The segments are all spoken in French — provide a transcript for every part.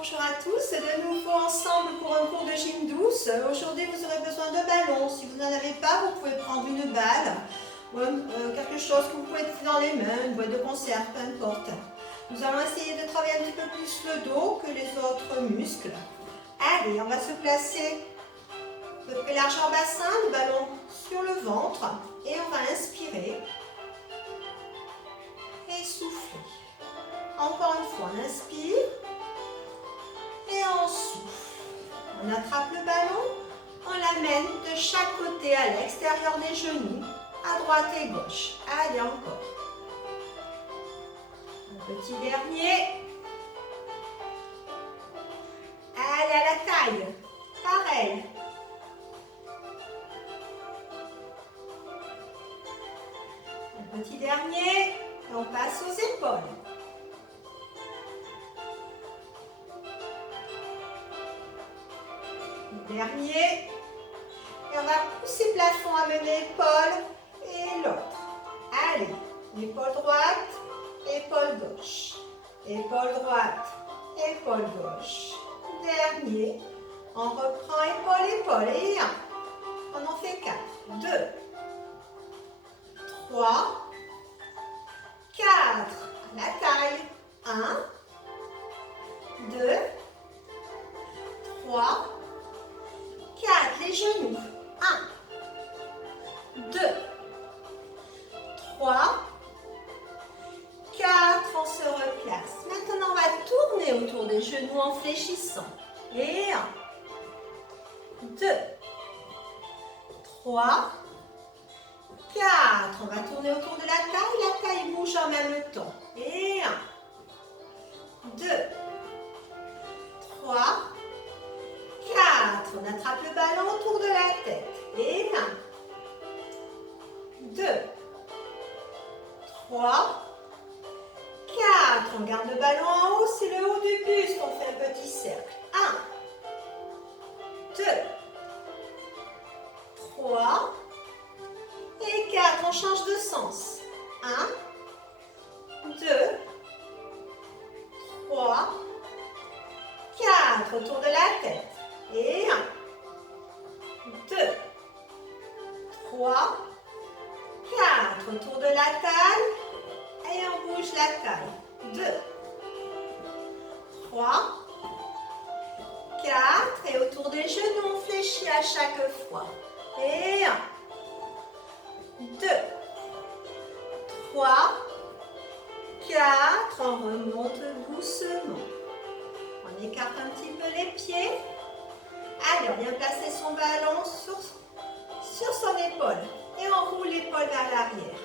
Bonjour à tous, de nouveau ensemble pour un cours de gym douce. Aujourd'hui vous aurez besoin de ballons. Si vous n'en avez pas, vous pouvez prendre une balle ou quelque chose que vous pouvez mettre dans les mains, une boîte de conserve, peu importe. Nous allons essayer de travailler un petit peu plus le dos que les autres muscles. Allez, on va se placer à peu près largeur bassin, le ballon sur le ventre et on va inspirer et souffler. Encore une fois, on inspire. Et on souffle. On attrape le ballon, on l'amène de chaque côté à l'extérieur des genoux, à droite et gauche. Allez, encore. Un petit dernier. Allez, à la taille. Pareil. Un petit dernier. Et on passe aux épaules. Dernier. Et on va pousser plafond, amener l'épaule et l'autre. Allez, épaule droite, épaule gauche. Épaule droite, épaule gauche. Dernier. On reprend épaule, épaule et 1. On en fait 4. 2, 3, 4. À la taille. 1, 2, 3, 4, les genoux. 1, 2, 3, 4, on se replace. Maintenant, on va tourner autour des genoux en fléchissant. Et 1, 2, 3, 4. On va tourner autour de la taille bouge en même temps. Et 1, 2, 3, 4. On attrape le ballon autour de la tête. Et 1, 2, 3, 4. On garde le ballon en haut, c'est le haut du buste. On fait un petit cercle. 1, 2, 3 et 4. On change de sens. 1, 2, 3, 4. Autour de la tête. Et 1, 2, 3, 4. Autour de la taille. Et on bouge la taille. 2, 3, 4. Et autour des genoux, on fléchit à chaque fois. Et 1, 2, 3, 4. On remonte doucement. On écarte un petit peu les pieds. Allez, on vient placer son ballon sur son épaule. Et on roule l'épaule vers l'arrière.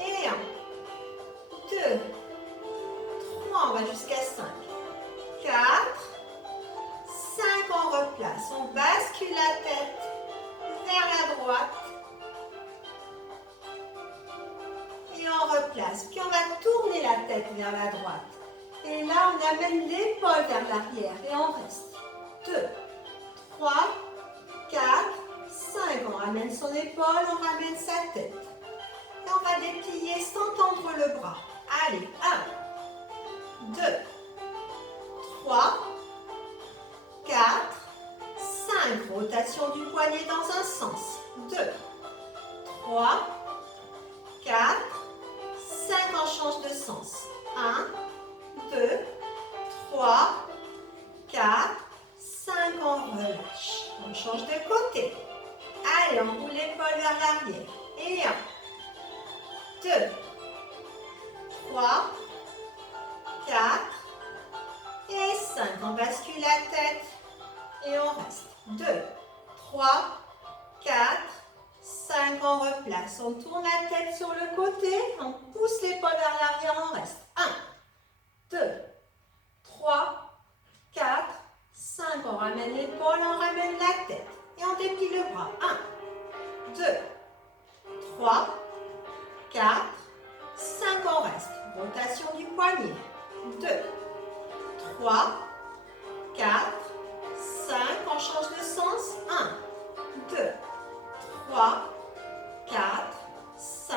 Et 1, 2, 3, on va jusqu'à 5. 4, 5, on replace. On bascule la tête vers la droite. Et on replace. Puis on va tourner la tête vers la droite. Et là, on amène l'épaule vers l'arrière. Et on reste. 2, 3, 4, 5. On ramène son épaule, on ramène sa tête. Et on va déplier sans tendre le bras. Allez, 1, 2, 3, 4, 5. Rotation du poignet dans un sens. 2, 3, 4, 5. On change de sens. 1, 2, 3, 4, 5. On relâche. On change de côté. Allez, on roule l'épaule vers l'arrière. Et 1, 2, 3, 4 et 5. On bascule la tête et on reste. 2, 3, 4, 5. On replace. On tourne la tête sur le côté. On pousse l'épaule vers l'arrière. On reste. 1, 2, 3, 4, 5. On ramène l'épaule, on ramène la tête. Et on déplie le bras. 1, 2, 3, 4, 5. On reste. Rotation du poignet. 2, 3, 4, 5. On change de sens. 1, 2, 3, 4, 5.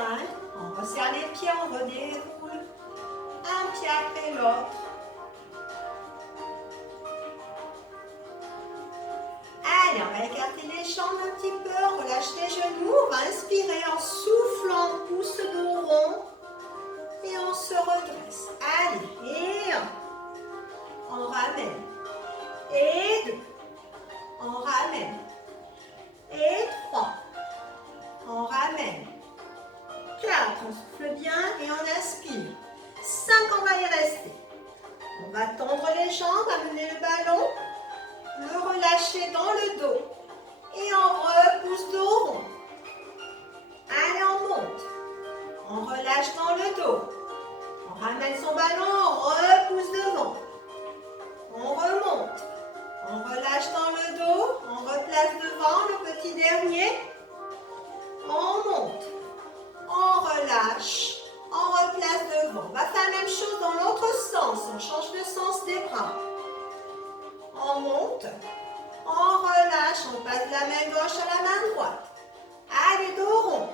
On resserre les pieds, on redéroule. Un pied après l'autre. Allez, on va écarter les jambes un petit peu, on relâche les genoux, on va inspirer en soufflant, on pousse le dos rond et on se redresse. Allez, et on ramène. Et 2, on ramène. Et 3, on ramène. 4, on souffle bien et on inspire. 5, on va y rester. On va tendre les jambes, amener le ballon, le relâcher dans le dos. Et on repousse dos rond. Allez, on monte. On relâche dans le dos. On ramène son ballon, on repousse devant. On remonte. On relâche dans le dos. On replace devant le petit dernier. On monte. On relâche. On replace devant. On va faire la même chose dans l'autre sens. On change le sens des bras. On monte. On relâche. On passe de la main gauche à la main droite. Allez, dos rond.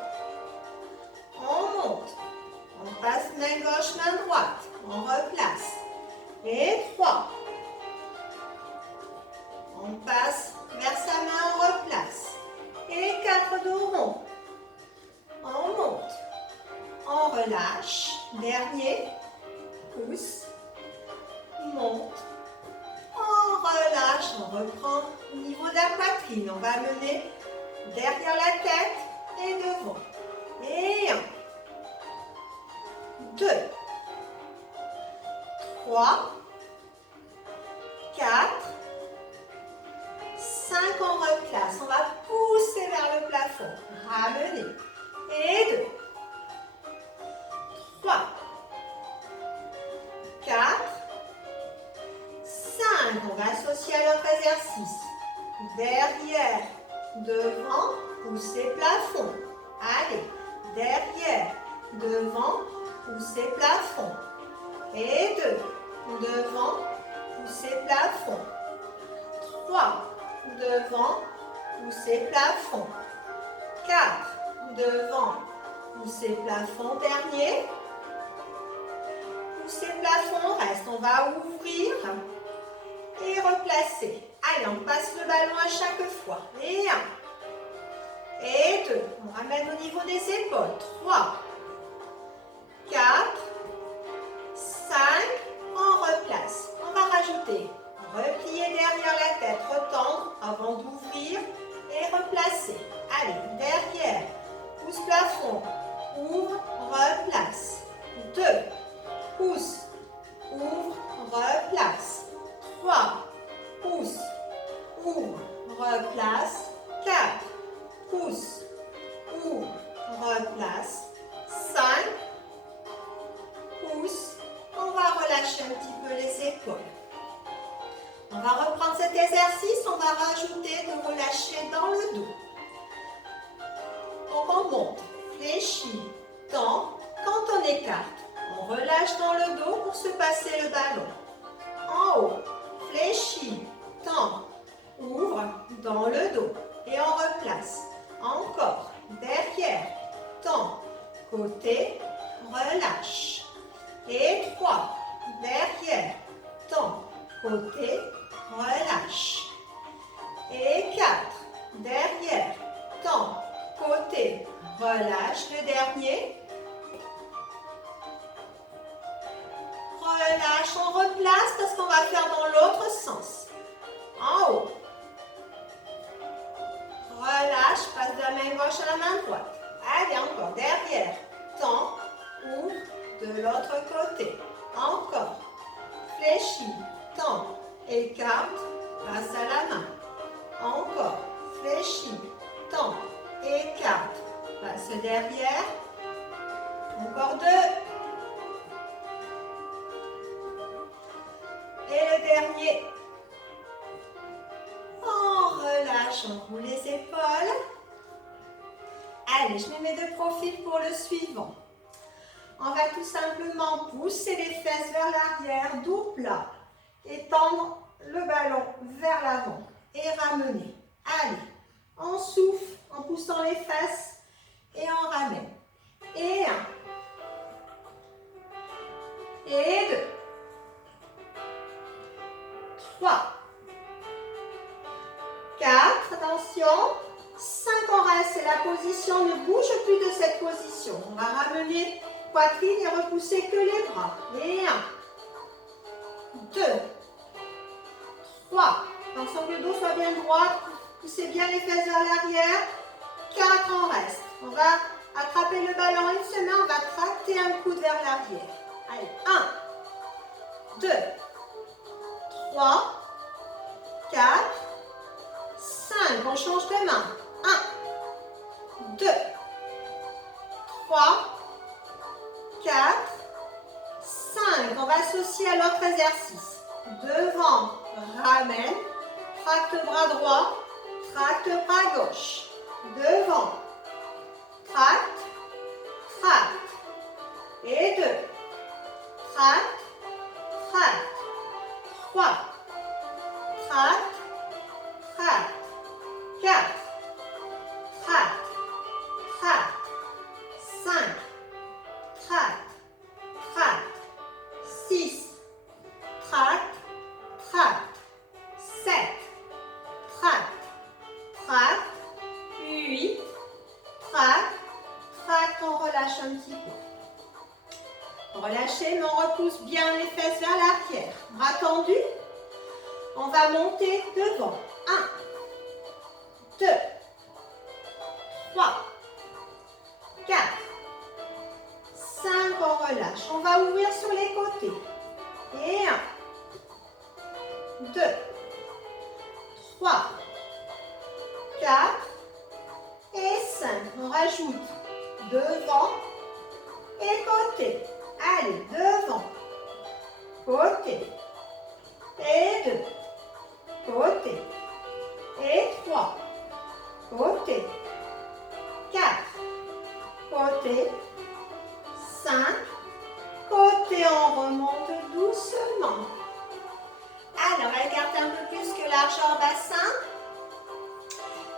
On monte. On passe main gauche, main droite. On replace. Et 3. On passe vers sa main, on replace. Et 4, dos rond. On monte. On relâche. Dernier. Pousse. Monte. On relâche. On reprend au niveau de la poitrine. On va mener derrière la tête et devant. Et 1, 2, 3, 4, 5, on replace. On va pousser vers le plafond. Ramener. Et 2, 3, 4, 5. On va associer à notre exercice. Derrière, devant, pousser plafond. Allez, derrière, devant, pousser plafond. Et 2, devant, pousser plafond. 3, devant, pousser plafond. 4, devant, pousser plafond. Dernier. Pousser plafond, reste. On va ouvrir et replacer. Allez, on passe le ballon à chaque fois. Et 1. Et 2. On ramène au niveau des épaules. 3, 4, 5. On replace. On va rajouter. Replier derrière la tête. Retendre avant d'ouvrir et replacer. Allez, derrière. Pousse plafond. Ouvre, replace. 2. Pousse. Ouvre, replace. 3. Pousse. Ouvre, replace. 4. Pousse. Ouvre, replace. 5. Pousse. On va relâcher un petit peu les épaules. On va reprendre cet exercice. On va rajouter de relâcher dans le dos. On remonte, fléchit, tend. Quand on écarte, on relâche dans le dos pour se passer le ballon. En haut, fléchit, tend, ouvre dans le dos et on replace. Encore, derrière, tend, côté, relâche. Et 3, derrière, tend, côté, relâche. Et 4, derrière, tend, côté, relâche. Le dernier. Relâche, on replace parce qu'on va faire dans l'autre sens. En haut. Relâche, passe de la main gauche à la main droite. Allez, encore. Derrière. Tend, ouvre de l'autre côté. Encore. Fléchis, tend, écarte, passe à la main. Encore. Fléchis, tend, écarte, passe derrière. Encore 2. Et le dernier. On relâche, on roule les épaules. Allez, je me mets de profil pour le suivant. On va tout simplement pousser les fesses vers l'arrière, dos plat. Et tendre le ballon vers l'avant. Et ramener. Allez, on souffle en poussant les fesses. Et on ramène. Et 1. Et 2. 3, 4, attention. 5, on reste, c'est la position, ne bouge plus de cette position. On va ramener poitrine et repousser que les bras. Et 1, 2, 3. Attention que le dos soit bien droit, poussez bien les fesses vers l'arrière. 4, on reste. On va attraper le ballon une semaine, on va tracter un coude vers l'arrière. Allez, 1, 2, 3, 4, 5. On change de main. 1, 2, 3, 4, 5. On va associer à l'autre exercice. Devant, ramène, tracte bras droit, tracte bras gauche. Devant, tracte, tracte. Et 2, tracte, tracte. 3, tracte, tracte. 4, tracte, tracte. 5, tracte, tracte. 6, tracte, tracte. 7, tracte, tracte. 8, tracte, tracte. On relâche un petit peu. Relâchez, mais on repousse bien les fesses vers l'arrière. Bras tendus. On va monter devant. 1, 2, 3, 4, 5, on relâche. On va ouvrir sur les côtés. Et 1, 2, 3, 4 et 5. On rajoute devant et côté. Allez, devant, côté. Et 2, côté. Et 3, côté. 4, côté. 5, côté. On remonte doucement. Alors, écarte un peu plus que largeur bassin.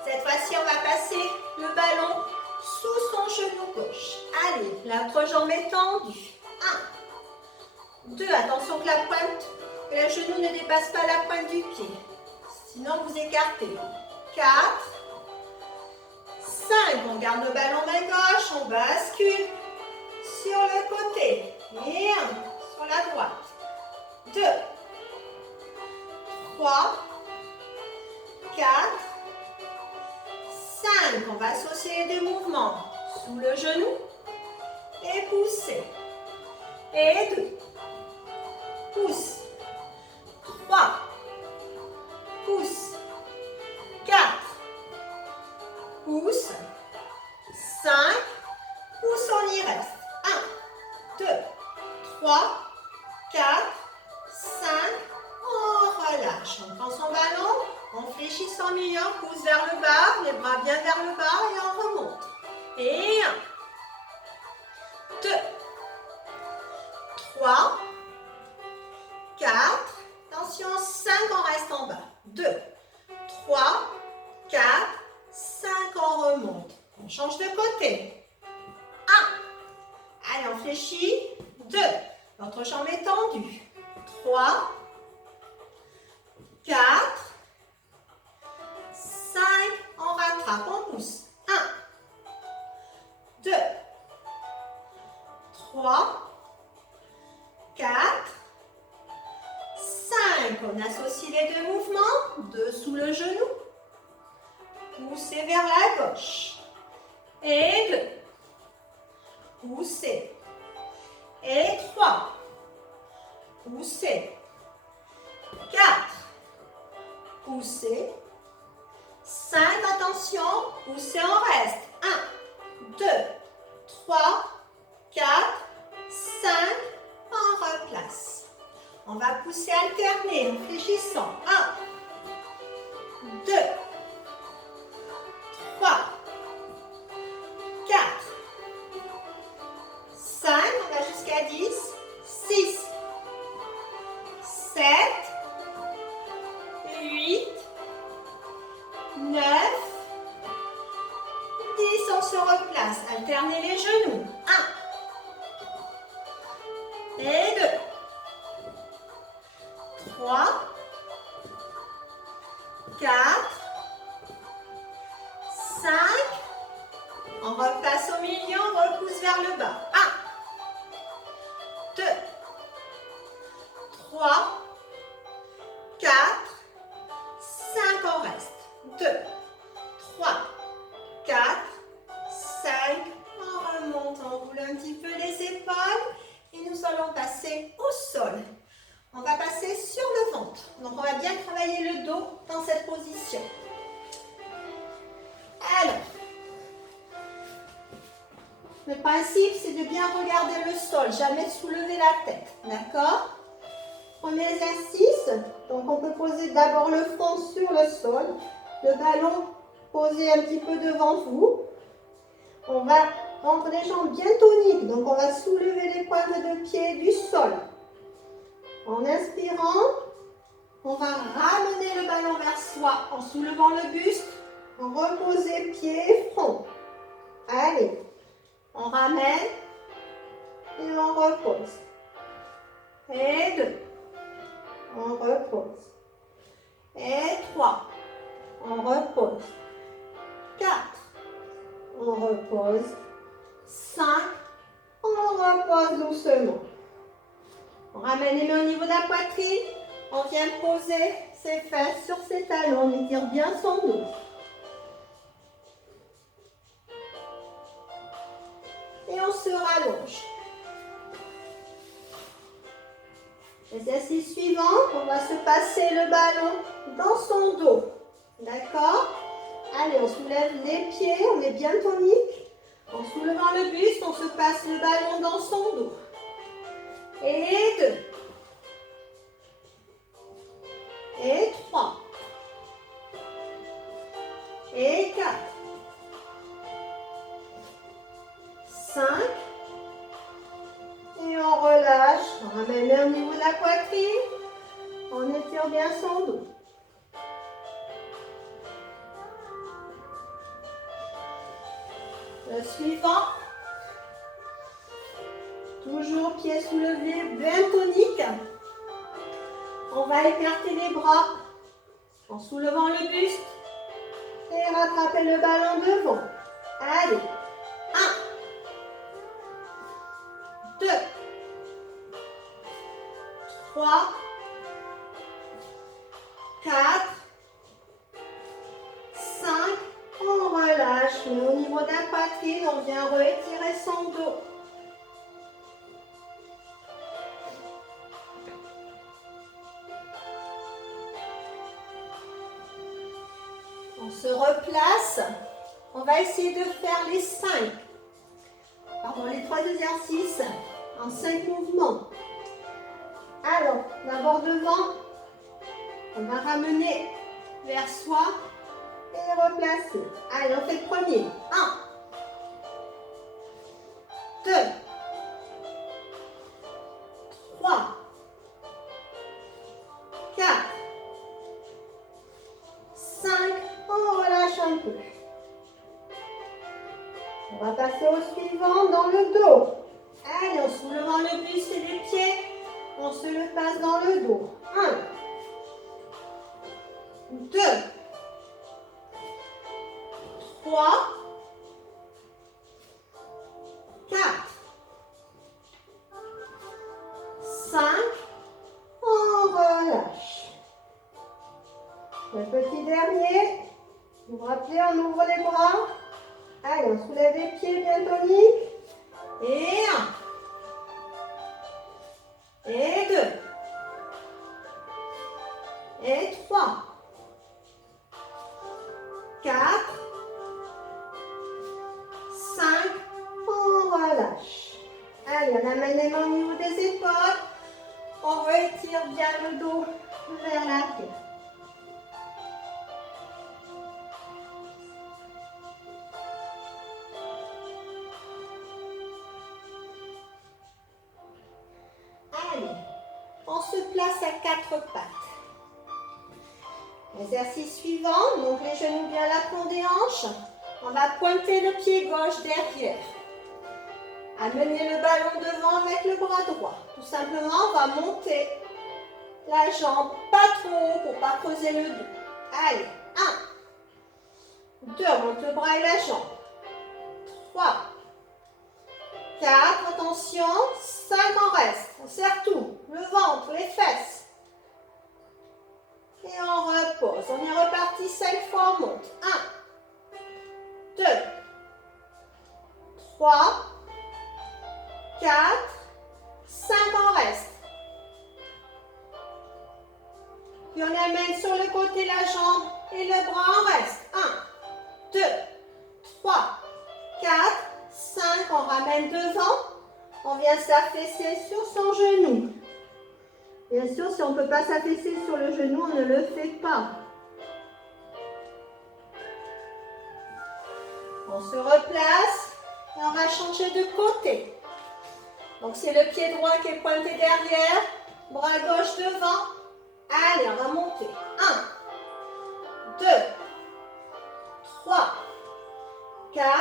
Cette fois-ci, on va passer le ballon sous son genou gauche. Allez, l'autre jambe est tendue. 1, 2, attention que le genou ne dépasse pas la pointe du pied. Sinon, vous écartez. 4, 5, on garde le ballon main gauche, on bascule sur le côté. Et 1, sur la droite. 2, 3, 4, 5. On va associer les deux mouvements. Sous le genou et pousser. Et 2. Pousse. 3. Pousse. 4. Pousse. 5. Pousse, on y reste. 1, 2, 3, 4, 5. On relâche. On prend son ballon. On fléchit son milieu, on pousse vers le bas, les bras bien vers le bas et on remonte. Et 1, 2, 3, 4, attention, 5, on reste en bas. 2, 3, 4, 5, on remonte. On change de côté. 1, allez, on fléchit. 2, l'autre jambe est tendue. 3, 4, 5, on rattrape, on pousse. 1, 2, 3, 4, 5. On associe les deux mouvements, dessous le genou. Poussez vers la gauche. Et 2. Poussez. Et 3. Poussez. 4. Poussez. 5, attention, poussez, on reste. 1, 2, 3, 4, 5, on replace. On va pousser alterner en fléchissant. 1, 2, 3, 4, 5, on va jusqu'à 10, 6, 7, 8, 9, 10, on se replace. Alternez les genoux. 1 et 2. 3, 4, replace au milieu, on repousse vers le bas. 1, 2, 3, 4, 5, on reste. 2, 3, 4, 5, on remonte, on roule un petit peu les épaules et nous allons passer au sol. On va passer sur le ventre. Donc on va bien travailler le dos dans cette position. Alors, le principe c'est de bien regarder le sol, jamais soulever la tête, d'accord? Premier exercice, donc on peut poser d'abord le front sur le sol, le ballon posé un petit peu devant vous. On va rendre les jambes bien toniques, donc on va soulever les pointes de pied du sol. En inspirant, on va ramener le ballon vers soi en soulevant le buste, on repose pied et front. Allez, on ramène et on repose. Et 2, on repose. Et 3, on repose. 4, on repose. 5, on repose doucement. On ramène les mains au niveau de la poitrine. On vient poser ses fesses sur ses talons. On étire bien son dos. Et on se rallonge. Exercice suivant, on va se passer le ballon dans son dos. D'accord? Allez, on soulève les pieds, on est bien tonique. En soulevant le buste, on se passe le ballon dans son dos. Et 2. Et 3. Et 4. 5. Et on relâche. On ramène au niveau de la poitrine. On étire bien son dos. Le suivant. Toujours pieds soulevés, bien tonique. On va écarter les bras en soulevant le buste et rattraper le ballon devant. Allez. 1, 2, 3, 4, 5. On relâche. Mais au niveau de la poitrine, on vient retirer son dos. On se replace. On va essayer de faire les 3 exercices en 5 mouvements. Alors, d'abord devant, on va ramener vers soi et replacer. Allez, on fait le premier. 1, 2, 3, 4, 5. On relâche un peu. On va passer au suivant dans le dos. Allez, en soulevant le buste et les pieds, on se le passe dans le dos. 1, 2, 3, 4, 5. On relâche. Le petit dernier. Vous rappelez, on ouvre les bras. Allez, on soulève les pieds bien toniques. Et 1. Et 2. Et 3. 4. 5. On relâche. Allez, on amène les mains au niveau des épaules. On retire bien le dos vers l'arrière. On se place à 4 pattes. Exercice suivant, donc les genoux bien à l'aplomb des hanches. On va pointer le pied gauche derrière. Amener le ballon devant avec le bras droit. Tout simplement, on va monter la jambe pas trop haut pour ne pas creuser le dos. Allez, 1, 2, on monte le bras et la jambe. 3, 3, 4, attention, 5, on reste. On serre tout, le ventre, les fesses. Et on repose. On est reparti 5 fois, on monte. 1, 2, 3, 4, 5, on reste. Puis on amène sur le côté la jambe et le bras, on reste. 1, 2, 3, 4, 5, on ramène devant. On vient s'affaisser sur son genou. Bien sûr, si on ne peut pas s'affaisser sur le genou, on ne le fait pas. On se replace et on va changer de côté. Donc c'est le pied droit qui est pointé derrière, bras gauche devant. Allez, on va monter. 1, 2, 3, 4,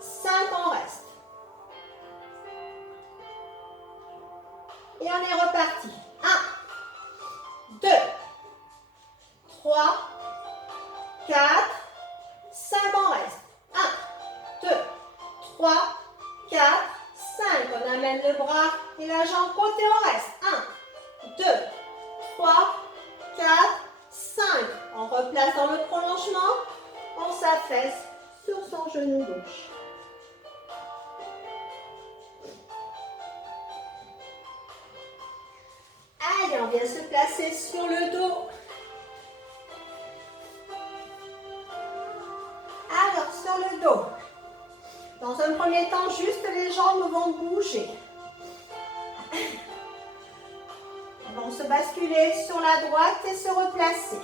5, on reste. Et on est reparti. 1, 2, 3, 4, 5, on reste. 1, 2, 3, 4, 5. On amène le bras et la jambe côté, on reste. 1, 2, 3, 4, 5. On replace dans le prolongement. On s'affaisse sur son genou gauche. Allez, on vient se placer sur le dos. Alors, sur le dos. Dans un premier temps, juste les jambes vont bouger. Elles vont se basculer sur la droite et se replacer.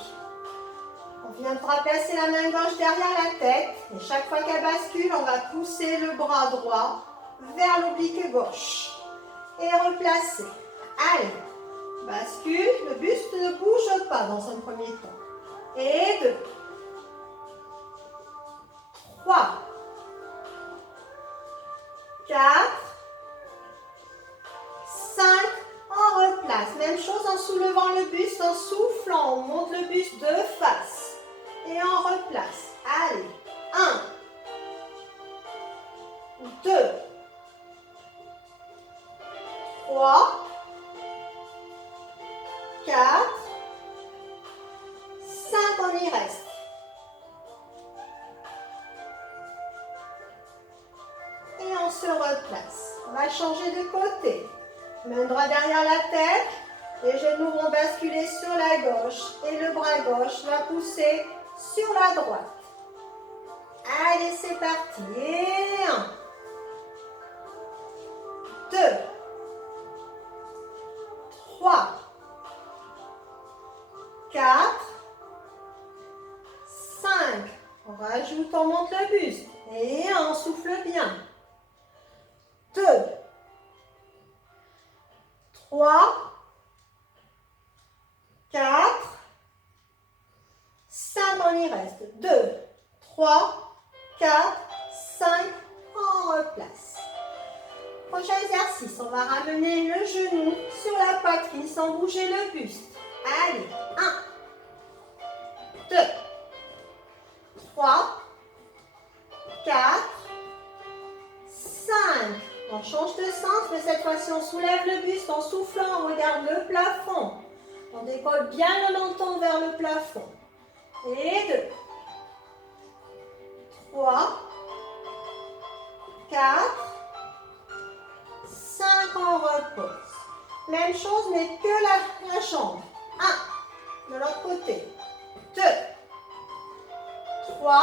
On vient de replacer la main gauche derrière la tête. Et chaque fois qu'elle bascule, on va pousser le bras droit vers l'oblique gauche. Et replacer. Allez. Bascule, le buste ne bouge pas dans un premier temps. Et 2, 3, 4, 5, on replace. Même chose en soulevant le buste, en soufflant, on monte le buste de face. Et on replace. Allez, 1, 2, 3, 4, 5, on y reste. Et on se replace. On va changer de côté. Main droite derrière la tête. Les genoux vont basculer sur la gauche. Et le bras gauche va pousser sur la droite. Allez, c'est parti. Et 1, 2, 3, 4, 5. On rajoute, on monte le buste. Et on souffle bien. 2, 3, 4, 5, on y reste. 2, 3, 4, 5, on replace. Prochain exercice, on va ramener le genou sur la poitrine sans bouger le buste. Allez, 1, 2, 3, 4, 5. On change de sens, mais cette fois-ci, on soulève le buste en soufflant, on regarde le plafond. On décolle bien le menton vers le plafond. Et 2, 3, 4, 5, on repose. Même chose, mais que la jambe. 1, de l'autre côté. 2, 3,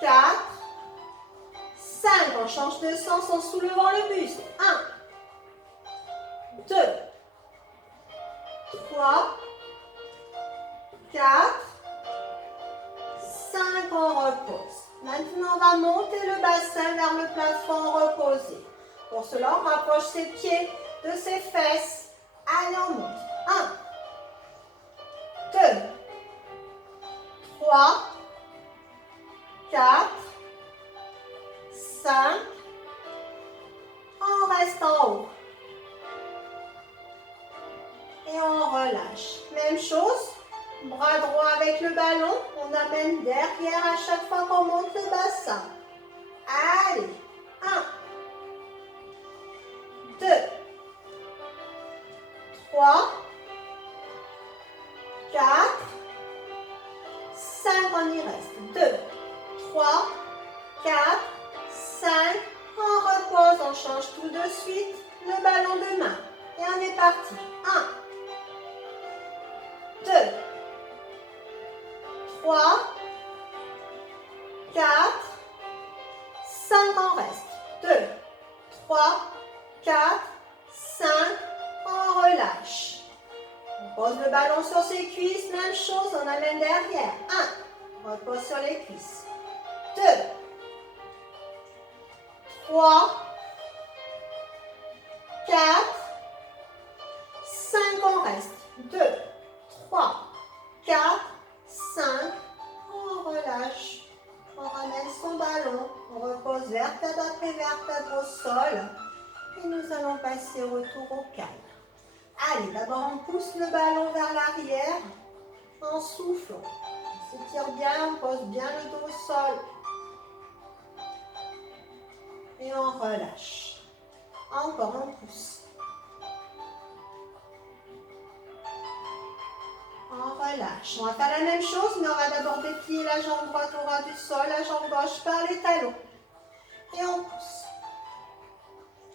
4, 5. On change de sens en soulevant le buste. 1, 2, 3, 4, 5, on repose. Maintenant, on va monter le bassin vers le plafond reposé. Pour cela, on rapproche ses pieds de ses fesses. Allez, on monte. 1, 2, 3, 4, 5. On reste en haut. Et on relâche. Même chose. Bras droit avec le ballon. On amène derrière à chaque fois qu'on monte le bassin. Allez. 1, 2, 3, 4, 5, on y reste. 2, 3, 4, 5. On repose, on change tout de suite le ballon de main. Et on est parti. 1, 2, 3, 4, 5, on reste. 2, 3, 4, 5, on relâche. On pose le ballon sur ses cuisses, même chose, on amène derrière. 1, on repose sur les cuisses. 2, 3, 4, 5, on reste. 2, 3, 4, 5, on relâche. On ramène son ballon, on repose vertèbre après vertèbre au sol. Et nous allons passer au retour au calme. Allez, d'abord on pousse le ballon vers l'arrière en soufflant. On s'étire bien, on pose bien le dos au sol. Et on relâche. Encore, on pousse. On relâche. On va faire la même chose, mais on va d'abord déplier la jambe droite au ras du sol, la jambe gauche par les talons. Et on pousse.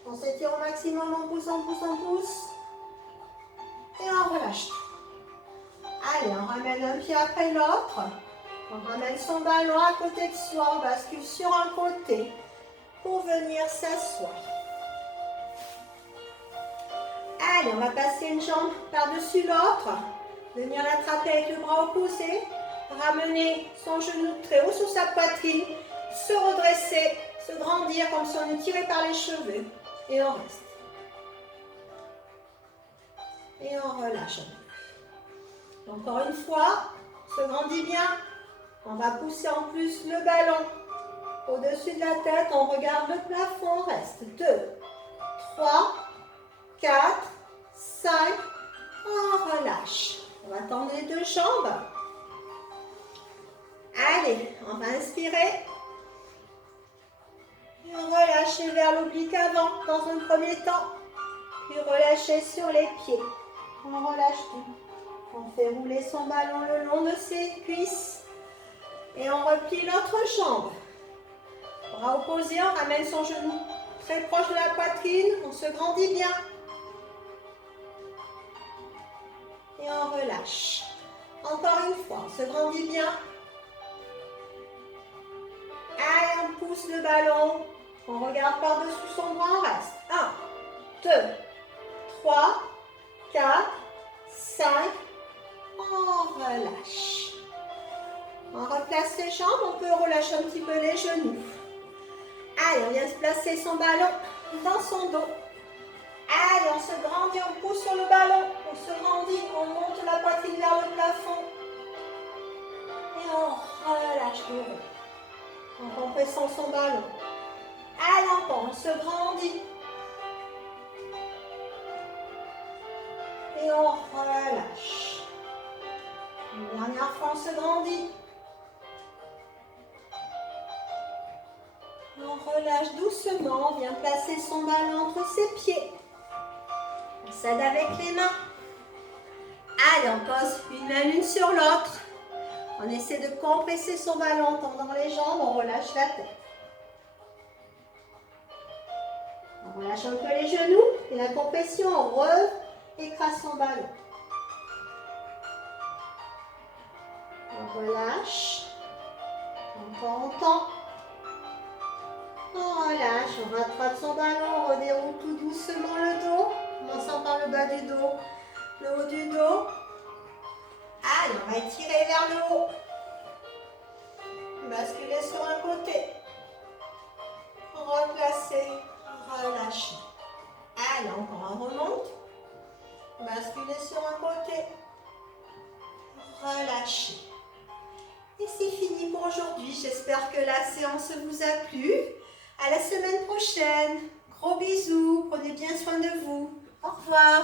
On s'étire au maximum, on pousse, on pousse, on pousse. Et on relâche tout. Allez, on ramène un pied après l'autre. On ramène son ballon à côté de soi, on bascule sur un côté pour venir s'asseoir. Allez, on va passer une jambe par-dessus l'autre. Venir l'attraper avec le bras opposé. Ramener son genou très haut sur sa poitrine. Se redresser, se grandir comme si on est tiré par les cheveux. Et on reste. Et on relâche un peu. Encore une fois, se grandit bien. On va pousser en plus le ballon au-dessus de la tête. On regarde le plafond. On reste. 2, 3, 4, 5. On relâche. On va tendre les deux jambes. Allez, on va inspirer. Et relâcher vers l'oblique avant dans un premier temps. Puis relâcher sur les pieds. On relâche tout. On fait rouler son ballon le long de ses cuisses. Et on replie l'autre jambe. Bras opposés, on ramène son genou très proche de la poitrine. On se grandit bien. Et on relâche. Encore une fois, on se grandit bien. Allez, on pousse le ballon. On regarde par-dessus son bras, on reste. 1, 2, 3, 4, 5. On relâche. On replace ses jambes, on peut relâcher un petit peu les genoux. Allez, on vient se placer son ballon dans son dos. Allez, on se grandit, on pousse sur le ballon, on se grandit, on monte la poitrine vers le plafond. Et on relâche le haut. En compressant son ballon. Allez, encore, on se grandit. Et on relâche. Une dernière fois, on se grandit. On relâche doucement, on vient placer son ballon entre ses pieds. On s'aide avec les mains. Allez, on pose une main l'une sur l'autre. On essaie de compresser son ballon en tendant les jambes, on relâche la tête. On relâche un peu les genoux et la compression, on écrase son ballon. On relâche. Encore on tend. On relâche, on rattrape son ballon, on redéroule tout doucement le dos, commençant par le bas du dos, le haut du dos. Allez, on va étirer vers le haut. Basculer sur un côté. Replacer, relâcher. Allez, encore on remonte. Basculer sur un côté. Relâcher. Et c'est fini pour aujourd'hui. J'espère que la séance vous a plu. À la semaine prochaine. Gros bisous. Prenez bien soin de vous. Au revoir.